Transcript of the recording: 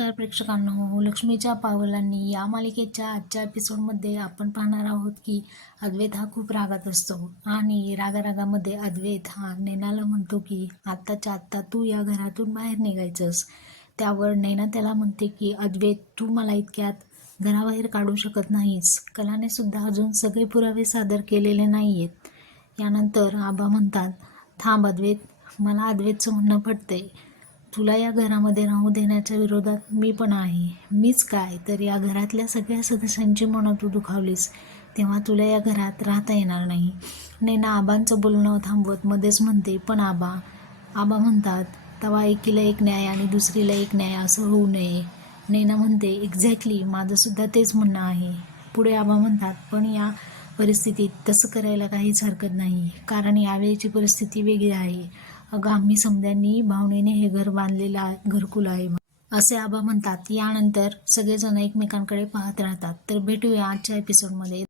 नमस्कार प्रेक्षकांनो लक्ष्मीच्या पावलांनी या मालिकेच्या आजच्या एपिसोडमध्ये आपण पाहणार आहोत की अद्वैत हा खूप रागात असतो आणि रागारागामध्ये अद्वैत हा नैनाला म्हणतो की आत्ताच्या आत्ता तू या घरातून बाहेर निघायचंस. त्यावर नैना त्याला म्हणते की अद्वैत तू मला इतक्यात घराबाहेर काढू शकत नाहीस. कलाने सुद्धा अजून सगळे पुरावे सादर केलेले नाही आहेत यानंतर आबा म्हणतात थांब अद्वैत मला अद्वैतचं म्हणणं पटतंय. तुला या घरामध्ये राहू देण्याच्या विरोधात मी पण आहे. मीच काय? तर या घरातल्या सगळ्या सदस्यांची मनं तू दुखावलीस. तेव्हा तुला या घरात राहता येणार नाही. नैना आबांचं बोलणं थांबवत मध्येच म्हणते पण आबा आबा म्हणतात तवा एकीला एक न्याय आणि दुसरीला एक न्याय असं होऊ नये. नैना म्हणते एक्झॅक्टली माझंसुद्धा तेच म्हणणं आहे. पुढे आबा म्हणतात पण या परिस्थितीत तसं करायला काहीच हरकत नाही. कारण यावेळीची परिस्थिती वेगळी आहे. अगं आम्ही समद्यांनी भावनेने हे घर बांधलेलं आहे- घरकुल आहे असे आबा म्हणतात यानंतर सगळेजण एकमेकांकडे पाहत राहतात. तर भेटूया आजच्या एपिसोडमध्ये